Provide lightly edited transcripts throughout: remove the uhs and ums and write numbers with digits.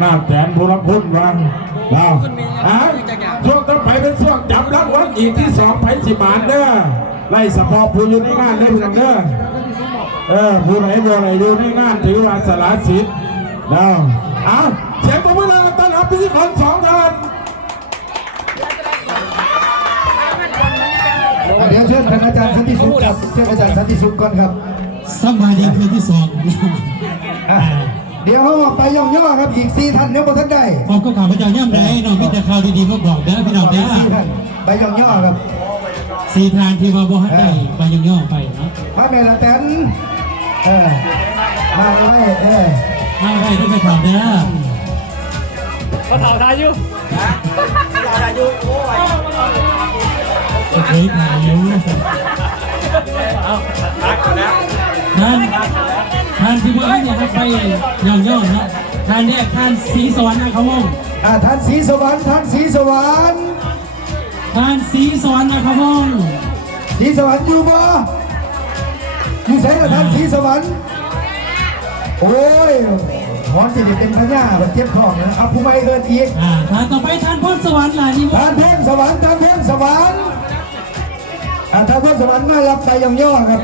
หน้าแสนบุรพุนวันเราช่วงต่อไปเป็นช่วงจับรางวัลอีกที่2ไผ่สิบาทเด้อไล่สปอร์ผู้อยู่ในงานได้เพียงเด้อผู้ไหนอยู่ในงานถือว่าสละสิทธิ์เราเสียงปรบมือเลยต้อนรับพิธีกร2 ท่านเดี๋ยวเชิญท่านอาจารย์สันติสุขครับเชิญอาจารย์สันติสุขก่อนครับสบายดีคืนที่2เดี๋ยวไปย่องๆครับอีก4 ท่านเนี่ยบนท่านได้ผมก็ข่าวมาจากย่ำไรน้องมีแต่ข่าวดีๆก็บอกเด้อพี่น้องเด้อ4 ท่านไปย่องๆครับ4 ทางที่มาบอกให้ได้ไปย่องๆไปนะมาแม่ละแตนมาไว้มาไว้ต้องไปข่าวเด้อเขาถ่ายทายอยู่ถ่ายอยู่โอ้ยโอเคถ่ายอยู่ท่านที่เมื่อเนี่ยครับไปย่องๆนะท่านเนี่ยท่านศรีสวรรค์นะครับผมท่านศรีสวรรค์ท่านศรีสวรรค์ท่านศรีสวรรค์นะครับผมศรีสวรรค์อยู่บ่อยู่ไหนล่ะท่านศรีสวรรค์โอ้ยหอนจะเป็นพญาแบบเจ็บท้องนะเอาผู้ไม่เกินอีกท่านต่อไปท่านพรสวรรค์ล่ะนี่ท่านพรสวรรค์ท่านพรสวรรค์ท่านพรสวรรค์มารับไปย่องๆครับ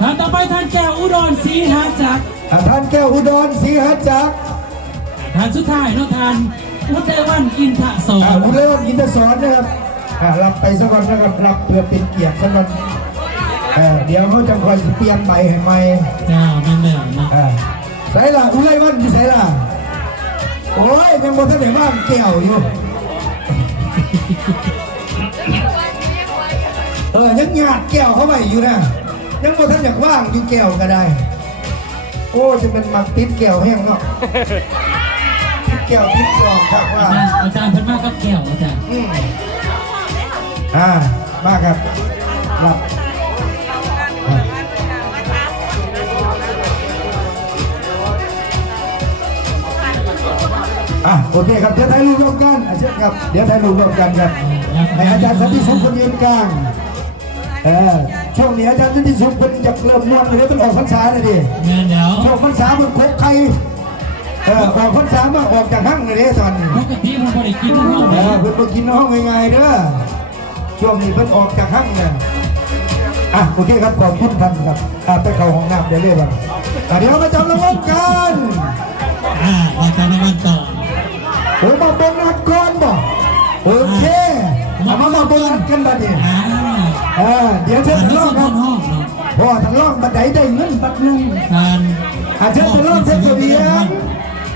ท่านต่อไปท่านแก้วอุดรศรีหาจักรท่านแก้วอุดรศรีหาจักรท่านสุดท้ายน้องท่านอุดรวันอินทศรอุดรวันอินทศรนะครับรับไปสักวันนะครับรับเพื่อเป็นเกียรติสักวันเดี๋ยวเขาจะคอยเปลี่ยนใบให้ใหม่นั่นแหละนะใส่ละอุไรวันอยู่ใส่ละโอ้ยยังบนท่านไหนบ้างแก้วอยู่ยังหยาดแก้วเข้าไปอยู่นะยังบนท่านอยากว่างอยู่แก้วก็ได้โอ้จะเป็นมักติดแก้วแห้งเนาะติดแก้วติดกล่องครับว่าอาจารย์เพิ่นมากกับแก้วอาจารย์มากครับรับโอเคครับเดี๋ยวถ่ายรูปร่วมกันเชิญครับเดี๋ยวถ่ายรูปร่วมกันครับให้อาจารย์สันติสุขคนยืนกลางช่วงนี้อาจารย์สันติสุขคนจะเริ่มนวดเลยเป็นออกพรรษาเลยดิเดี๋ยวช่วงพรรษามันครบใครออกพรรษามาออกจากห้างเลยตอนปกติมันไม่ได้กินห้องเพิ่นไปกินห้องง่ายๆเด้อช่วงนี้เพิ่นออกจากห้างเนี่ยโอเคครับขอบคุณท่านครับไปเข้าห้องน้ำเดี๋ยวเรียกว่าเดี๋ยวมาจับรางวัลกันเราจะรางวัลต่อมาบนนัดก่อนบ่โอเคมาบนนัดกันบัดนี้เดี๋ยวเชิญท่านรองครับพ่อท่านรองบัดใดได้เงินบัดนึงเชิญท่านรองเทศเวียน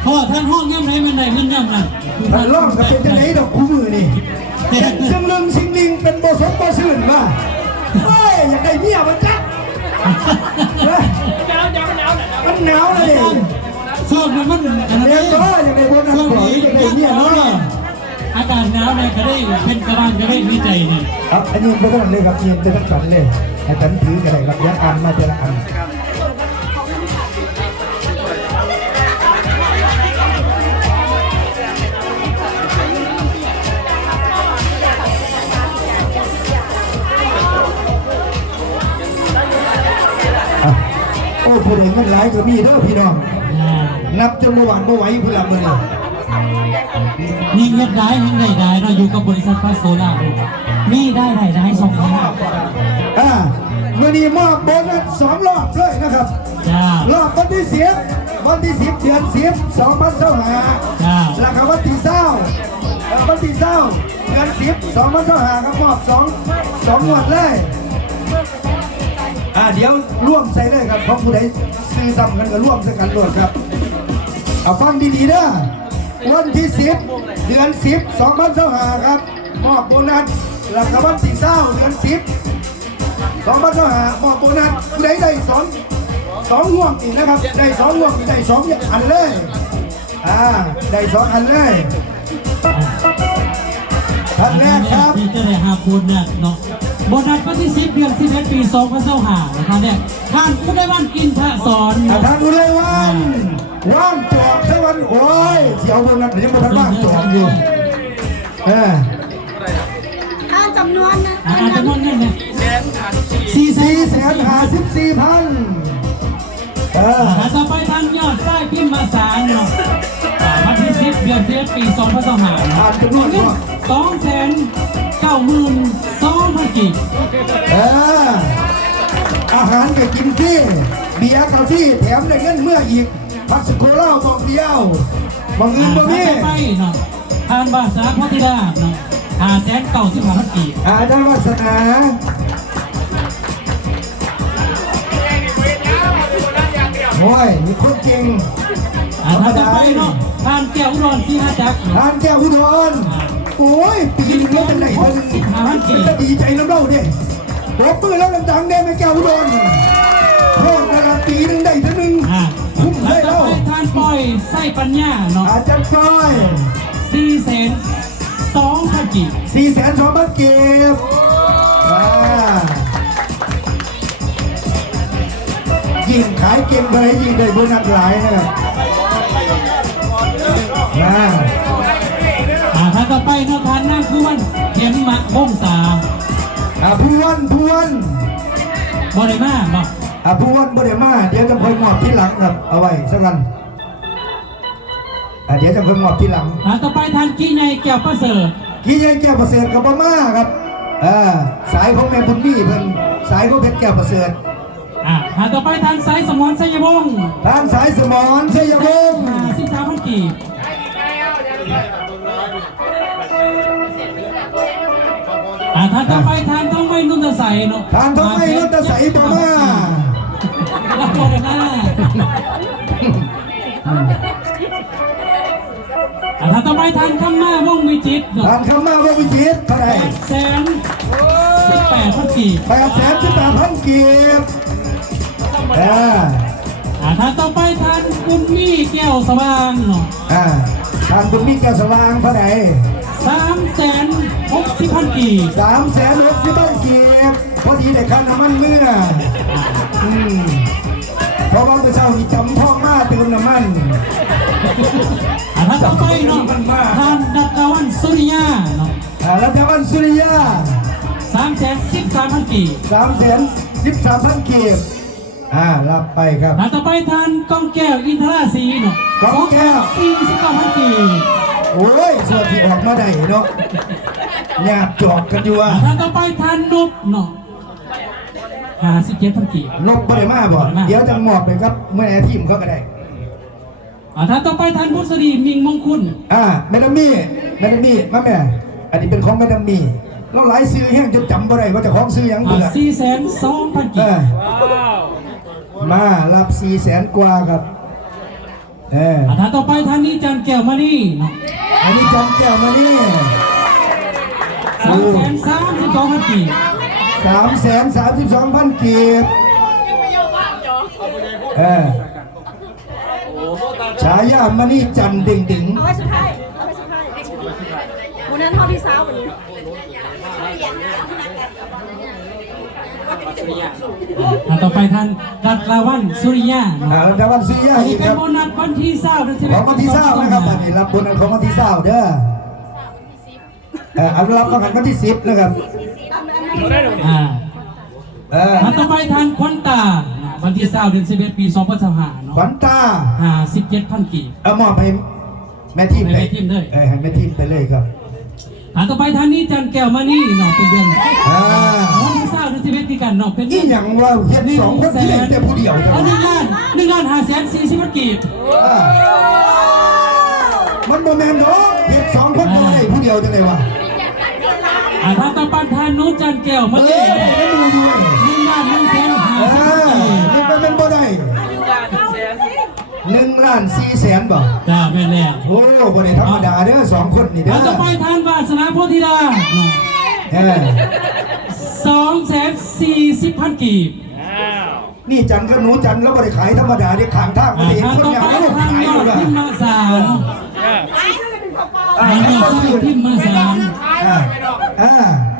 พ่อท่านห้องย่ำไหนมันได้เงินย่ำนั่นท่านรองก็เป็นจังไหนดอกคู่มือนี่จังเรื่องสิ่งลิงเป็นบ่สมบ่ซื่นว่าอยากได้เมียมันจัดมันหนาวเลยส่วนมันเดี๋ยวก็อย่างในวันนั้นขอจะได้เนี่ยเนาะอากาศหนาวเลยก็ได้เป็นกระบาลก็ได้มีใจนี่ครับอันนี้ไม่ต้องเลยครับยืนจะต้องฝันเลยให้ฉันถือกันเลยครับยัดอันมาเจออันโอ้ผู้ใดเงินหลายก็มีเด้อพี่น้องนับจนเมื่อวานเมื่อไหวผู้ลำเลยมีเงินได้ทั้งได้เราอยู่กับบริษัทพาโซล่ามีได้2 ครั้งเมื่อนี้มอบโบนัส2 รอบเลยนะครับรอบวันที่10 เดือน 10 2025แล้วก็วันที่20เดือน 10 2025ครับมอบ2 งวดเลยเดี๋ยวร่วมใส่เลยครับเพราะผู้ใดซื้อซ้ำกันก็ร่วมใส่กันรวดครับเอาฟังดีๆนะวันที่10 เดือน 10 2025ครับมอบโบนัสหลักวันที่20 เดือน 10 2025มอบโบนัสผู้ใดได้2 ห่วงอีกนะครับได้2 ห่วงได้2 อันเลยได้2 อันเลยท่านแรกครับที่จะได้5 คนเนี่ยเนาะโบนัสวันที่10 เดือน 11 ปี 2025นะครับเนี่ยท่านอุไรวันอินทศรท่านอุไรวันว่างจอบใช่วันโอ้ยเสียวโบนัสเดี๋ยวมันว่างจอบอยู่จำนวนนะจำนวนเงินเนี่ย454,000ต่อไปทางยอดใต้พิมพ์ภาษา ดือน11ปี2025 ผ่านจำนวน เงิน เนาะ 292,000 กีบ อาหารก็กินฟรีเบียร์ก็ฟรีแถมได้เงินเมื่ออีกพักสโคเล่าบอกเดียวบางอื่นบ่มี ต่อไปเนาะทานบาสาโพธิดาเนาะ595,000 กีบ อาจารย์วาสนาโอ้ยมีคนจริง ทานต่อไปเนาะทานแก้วอุดรที่5จักร ทานแก้วอุดรโอ้ยปีนึงแล้วเป็นไหนเพิ่งมันจะดีใจน้ำเล่าเด้ปรบมือแล้วดังๆได้ไหมแก้วอุดรโทษนะครับปีนึงได้ทั้งนึงคุ้ม แล้ ได้ วต่อ แล้ว ไปทานปล่อยไส้ปัญญาเนาะ อาจารย์ฝ้าย 402,000 กีบ 420,000 เก็บยิ่งขายเก่งไปยิ่งได้โบนัสหลายนะครับมา ทานต่อไปเนาะทานนั่งคือวันเข็มมะม่วงสาม พวน บริมาบอก พวนบ่ได้มาเดี๋ยวจะค่อยมอบที่หลังครับเอาไว้สักกันเดี๋ยวจะค่อยมอบที่หลัง ทานต่อไปทานกี้ในแก้วประเสริฐ กี่ยังแก้วประเสริฐกับบ่มาครับสายของแม่บุญมีเพิ่นสายของเพชรแก้วประเสริฐ ทานต่อไปทานสายสมรสยบง ทางสายสมรชัยวงศ์ 13,000 กีบทานต่อไปทานต้องไม่นุ่นตะใสเนาะ ทางทำไมรถจะใส่บ่มา รับบริมาทานต่อไปทานข้ามหน้าวงวิจิตร ทางคำมาว่าวิจิตรเท่าไหร่ 818,000 กีบ 818,000 เก็บทานต่อไปทานกุลมี่แก้วสว่างเนาะ ทางบุญมีแก้วสว่างเท่าไหร่ 360,000 กีบ 360,000 เก็บพอดีได้ค่าน้ำมันเมื่อเพราะว่าเมื่อเช้านี่จำท้องมาเติมน้ำมัน ทานต่อไปเนาะทานดัตตะวันสุริยาเนาะ รัฐวันสุริยา 313,000 กีบ 313,000 เก็บรับไปครับ ทานต่อไปทานกองแก้วอินทราศีเนาะ กองแก้ว 49,000 กีบ โอ้ยส่วนที่ออกมาได้เนาะหยาบจอกกันอยู่ว่า ทานต่อไปทานนบเนาะ57,000 กีบ นกบริมาบ่เดี๋ยวจะมอบไปครับเมื่อไหร่ทีมเขาก็ได้ ทานต่อไปทานพุทธดีมิงมงคุณ แมดามี่มาแม่อันนี้เป็นของแมดามี่เราหลายซื้อแห้งจนจำบ่ได้ว่าจะของซื้อหยังเบื่อ 402,000 กีบ มารับ400,000 กว่าครับทานต่อไปทานนี้จันแก้วมานี่เนาะ อันนี้จำแก้วมานี่ 332,000 กีบ 332,000 เก็บฉายามานี่จันดิ่ง เอาไว้สุดท้ายวันนั้นเท่าที่เช้าวันนี้ ทานต่อไปทานดัตตะวันสุริยาเนาะ ดาวันสุริยา อัน อี นี้ ก เป็ คน รับ โบนัสวันที่20เดือน11 ของวันที่20นะครับอันนี้รับบนอันของวันที่20เด้ออันรับของวันที่10นะครับ ทานต่อไปทานควันตาวันที่20เดือน11 ปี2025เนาะ ขวัญตา 57,000 กีบ มอบให้แม่ทีม ให้แม่ทีมด้วย ให้แม่ทีมไปเลยครับ ทานต่อไปทานนี้จันแก้วมานี่เนาะเป็นเดือนวันที่20เดือน11ที่กันเนาะเป็น อีหยังว่าเฮ็ดสองคนที่เล่นแต่ผู้เดียว 1,540,000 กีบ มันบ่แม่นดอกเฮ็ด2คนบ่ได้ผู้เดียวจังได๋วะ ทานต่อไปทานนู้นจันแก้วมานี่ ไม่ดูด้วย 1,150,000 กีบ นี่เป็นบ่ได้1,400,000บ่ จ้าแม่นแล้ว โอ้บ่ได้ธรรมดาเด้อ2คนนี่เด้ ทานต่อไป อ ทานวาสนาโพธิดา240,000 กีบ นี่จันกับหนูจันแล้วบ่ได้ขายธรรมดาเด้ข้างทางบ่ได้เห็น ทาน คน ต่อ อย่าง ไป นั้น ทาน ขาย ยอ อยู่ ด ล่ะ พิมมาสารทานยอดพิมมาสาร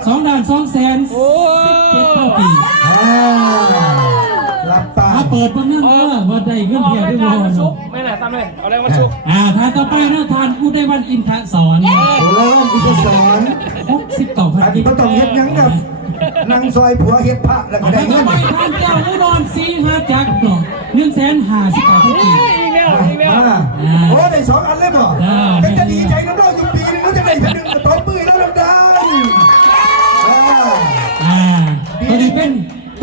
2 2,017,000 กีบ รับปา เปิดบนนั้นว่าได้เงินเพียด้วยบ่เนาะ ไม่แหละตามเลยเอาแรงมาชุบ ทานต่อไปนะทานผู้ได้วันอินทสอน โอ้แล้วอุปสรรค 69,000 อัน กี นี้ บ บ่ต้องเฮ็ดหยังกับนางซอยผัวเฮ็ดพระแล้วก็ได้ ทาน เงิ ต่อน ไปทานเจ้าอุดรศรีหาจักรเนาะ1,508,000 กีบ ยิงแล้วยิงแล้ว โอ้ได้2 อันเลยบ่เป็นจัง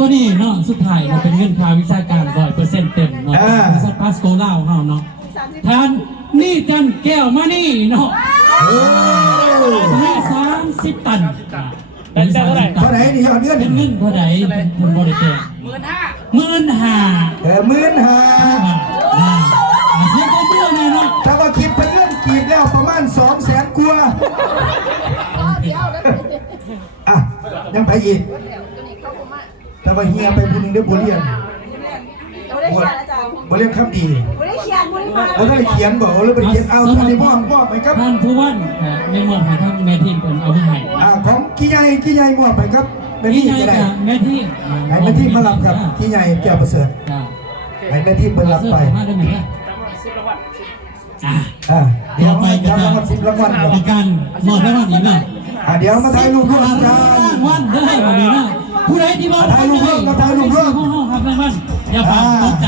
ตัวนี้เนาะสุดท้ายเราเป็นเงินค่าวิชาการ100%เต็มเนาะบริษัทพาสโกล่าของเราเนาะทานนี่จันแก้วมานี่เนาะ30 ตัน แต่เท่าไหร่ เท่าไหร่นี่ยอดเงิน เป็นเงินเท่าไหร่เป็นบริเกต15,000 เสียตัวเบื่อเลยเนาะ ถ้าว่าคิดเป็นเงินกีบแล้วประมาณ200,000กว่าอ่ะยังไปอีกแต่ว่าเฮียไปบุญได้บุญเรียน เราได้เขียนอาจารย์ บุญเรียนคำดี ไม่ได้เขียนไม่ได้มา เราได้เขียนบอกหรือไปเขียนเอาท่านที่มอบไปครับ ท่านผู้ว่าในมอบให้ท่านแม่ทีมผมเอาไปให้ ของกี่ใหญ่มอบไปครับเป็น นี่ ที่ ไง จะได้ กับแม่ทีม ให้แม่ที่มารับครับกี่ใหญ่แก้วประเสริฐให้แม่ที่มารับไป มาได้ไหมเนี่ยเดี๋ยว ต่อไป จะ จะ รางวัล10 รางวัลครับ เป็นการมอบรางวัลอีกเนาะ เดี๋ยวมาถ่ายรูปร่วมกัน รางวัลได้วันนี้เนาะผู้ใดที่มอบรางวัลได้ห้องครับรางวัลอย่าฝาก